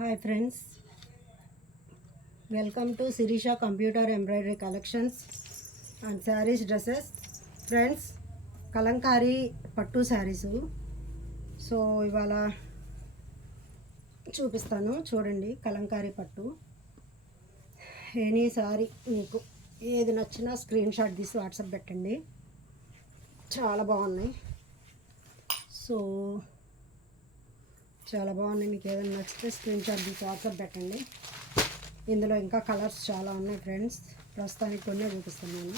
Hi friends welcome to Sirisha computer embroidery collections and saris dresses friends Kalamkari పట్టు saris so ఇవాళ చూపిస్తాను. చూడండి కలంకారీ పట్టు ఎనీ సారీ మీకు ఏది నచ్చినా స్క్రీన్ షాట్ తీసి వాట్సాప్ పెట్టండి. చాలా బాగున్నాయి. సో చాలా బాగున్నాయి. మీకు ఏదైనా నచ్చితే స్క్రీన్ షాట్ తీసి వాట్సాప్ పెట్టండి. ఇందులో ఇంకా కలర్స్ చాలా ఉన్నాయి ఫ్రెండ్స్. ప్రస్తుతానికి కొన్నే చూపిస్తున్నాను.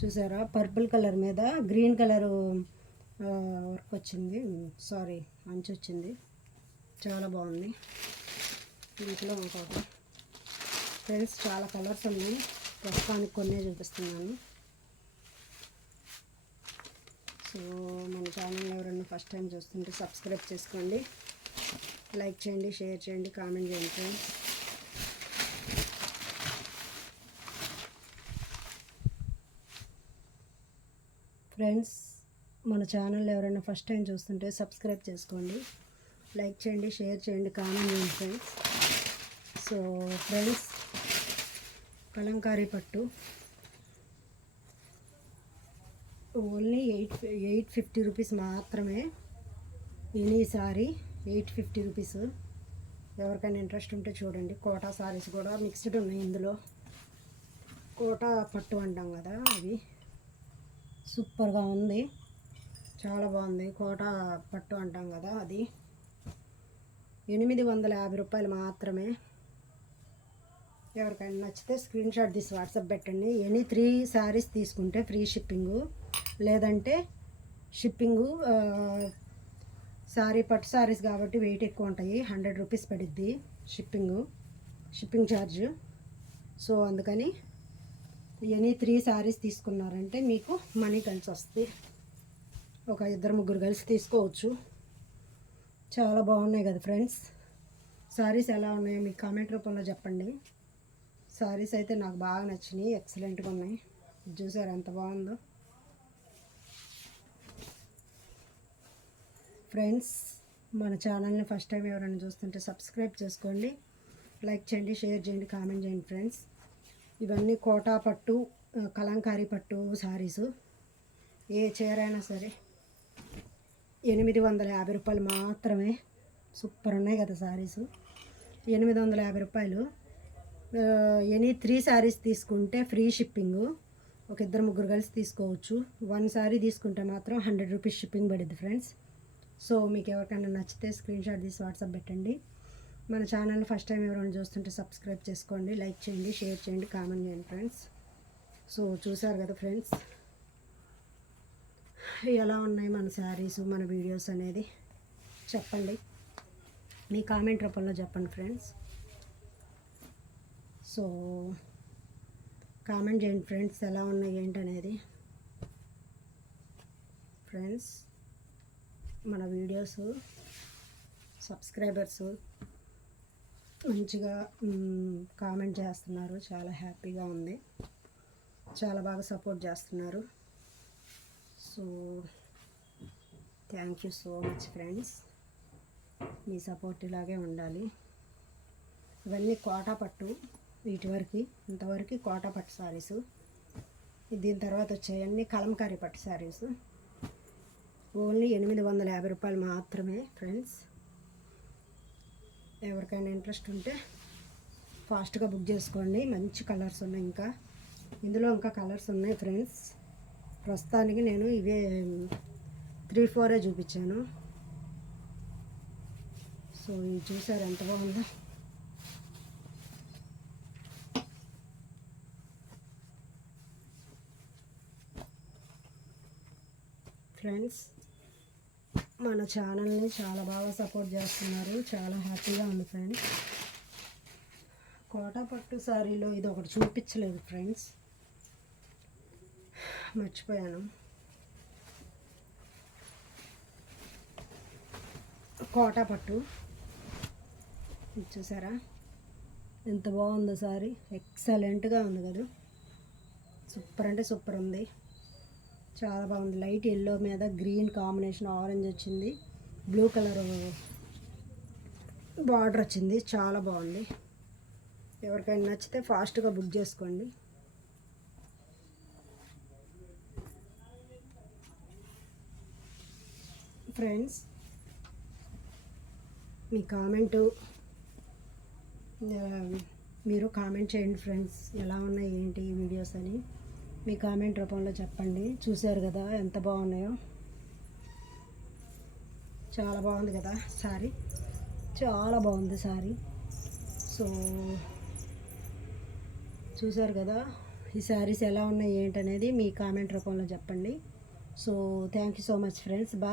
చూసారా? పర్పుల్ కలర్ మీద గ్రీన్ కలరు వర్క్ వచ్చింది. సారీ అంచు వచ్చింది. చాలా బాగుంది. దీంట్లో ఇంకోటి ఫ్రెండ్స్ చాలా కలర్స్ ఉన్నాయి. ప్రస్తుతానికి కొన్నే చూపిస్తున్నాను. సో మన ఛానల్ ఎవరైనా ఫస్ట్ టైం చూస్తుంటే సబ్స్క్రైబ్ చేసుకోండి. లైక్ చేయండి షేర్ చేయండి కామెంట్ చేయండి ఫ్రెండ్స్. ఫ్రెండ్స్ మన ఛానల్ ఎవరైనా ఫస్ట్ టైం చూస్తుంటే సబ్స్క్రైబ్ చేసుకోండి. లైక్ చేయండి షేర్ చేయండి కామెంట్ చేయండి ఫ్రెండ్స్. సో ఫ్రెండ్స్ కలంకారీ పట్టు. Only eight eight fifty rupees మాత్రమే. Any sari eight fifty rupees. ఎవరికైనా ఇంట్రెస్ట్ ఉంటే చూడండి. కోటా సారీస్ కూడా మిక్స్డ్ ఉన్నాయి ఇందులో. కోటా పట్టు అంటాం కదా అవి సూపర్గా ఉంది. చాలా బాగుంది. కోటా పట్టు అంటాం కదా అది. ఎనిమిది వందల యాభై రూపాయలు మాత్రమే. ఎవరికైనా నచ్చితే స్క్రీన్ షాట్ తీసి వాట్సాప్ పెట్టండి. ఎనీ త్రీ శారీస్ తీసుకుంటే ఫ్రీ షిప్పింగు. లేదంటే షిప్పింగు సారీ పట్టు సారీస్ కాబట్టి వెయిట్ ఎక్కువ ఉంటాయి. హండ్రెడ్ రూపీస్ పడిద్ది షిప్పింగు షిప్పింగ్ ఛార్జ్ సో అందుకని ఎనీ త్రీ శారీస్ తీసుకున్నారంటే మీకు మనీ కలిసి వస్తుంది ఒక ఇద్దరు ముగ్గురు కలిసి తీసుకోవచ్చు. చాలా బాగున్నాయి కదా ఫ్రెండ్స్. శారీస్ ఎలా ఉన్నాయో మీకు కామెంట్ రూపంలో చెప్పండి. శారీస్ అయితే నాకు బాగా నచ్చినాయి ఎక్సలెంట్గా ఉన్నాయి. చూసారు ఎంత బాగుందో? ఫ్రెండ్స్ మన ఛానల్ని ఫస్ట్ టైం ఎవరైనా చూస్తుంటే సబ్స్క్రైబ్ చేసుకోండి లైక్ చేయండి షేర్ చేయండి కామెంట్ చేయండి ఫ్రెండ్స్. ఇవన్నీ కోటా పట్టు కలంకారీ పట్టు శారీస్ ఏ చీర అయినా సరే ఎనిమిది వందల యాభై రూపాయలు మాత్రమే సూపర్ ఉన్నాయి కదా శారీస్ ఎనిమిది వందల యాభై రూపాయలు. ఎనీ త్రీ శారీస్ తీసుకుంటే ఫ్రీ షిప్పింగు ఒక ఇద్దరు ముగ్గురు కలిసి తీసుకోవచ్చు. వన్ శారీ తీసుకుంటే మాత్రం హండ్రెడ్ రూపీస్ షిప్పింగ్ పడుద్ది ఫ్రెండ్స్. సో మీకు ఎవరికైనా నచ్చితే స్క్రీన్ షాట్ తీసి వాట్సాప్ పెట్టండి. మన ఛానల్ ఫస్ట్ టైం ఎవరైనా చూస్తుంటే సబ్స్క్రైబ్ చేసుకోండి లైక్ చేయండి షేర్ చేయండి కామెంట్ చేయండి ఫ్రెండ్స్. సో చూసారు కదా ఫ్రెండ్స్ ఎలా ఉన్నాయి మన శారీస్ మన వీడియోస్ అనేది? చెప్పండి. మీ కామెంట్ రూపంలో చెప్పండి ఫ్రెండ్స్. సో కామెంట్ చేయండి ఫ్రెండ్స్ ఎలా ఉన్నాయి ఏంటనేది? ఫ్రెండ్స్ మన వీడియోస్ సబ్స్క్రైబర్స్ మంచిగా కామెంట్ చేస్తున్నారు. చాలా హ్యాపీగా ఉంది. చాలా బాగా సపోర్ట్ చేస్తున్నారు. So thank you so much friends me support ఇలాగే ఉండాలి. ఇవన్నీ కోటా పట్టు. వీటి వరకు ఇంతవరకు కోటా పట్టు శారీసు దీని తర్వాత వచ్చేయన్నీ కలంకారీ పట్టు శారీసు ఓన్లీ ఎనిమిది వందల యాభై రూపాయలు మాత్రమే ఫ్రెండ్స్ ఎవరికైనా ఇంట్రెస్ట్ ఉంటే ఫాస్ట్గా బుక్ చేసుకోండి. మంచి కలర్స్ ఉన్నాయి ఇంకా. ఇందులో ఇంకా కలర్స్ ఉన్నాయి ఫ్రెండ్స్ ప్రస్తుతానికి నేను ఇవే త్రీ ఫోరే చూపించాను. సో ఇది చూసారు ఎంత బాగుందో. ఫ్రెండ్స్. మన ఛానల్ని చాలా బాగా సపోర్ట్ చేస్తున్నారు. చాలా హ్యాపీగా ఉంది ఫ్రెండ్స్. కోటా పట్టు సారీలో ఇది ఒకటి చూపించలేదు ఫ్రెండ్స్. మర్చిపోయాను. కోటా పట్టు చూసారా? ఎంత బాగుందో సారీ. ఎక్సలెంట్గా ఉంది కదా. సూపర్ అంటే సూపర్ ఉంది. చాలా బాగుంది. లైట్ ఎల్లో మీద గ్రీన్ కాంబినేషన్ ఆరెంజ్ వచ్చింది. బ్లూ కలర్ బార్డర్ వచ్చింది. చాలా బాగుంది. ఎవరికైనా నచ్చితే ఫాస్ట్గా బుక్ చేసుకోండి. ఫ్రెండ్స్ మీ కామెంటు మీరు కామెంట్ చేయండి ఫ్రెండ్స్. ఎలా ఉన్నాయి ఏంటి ఈ వీడియోస్ అని. మీ కామెంట్ రూపంలో చెప్పండి. చూశారు కదా ఎంత బాగున్నాయో. చాలా బాగుంది కదా సారీ. చాలా బాగుంది సారీ. సో చూశారు కదా ఈ శారీస్ ఎలా ఉన్నాయి ఏంటనేది మీ కామెంట్ రూపంలో చెప్పండి. So thank you so much friends bye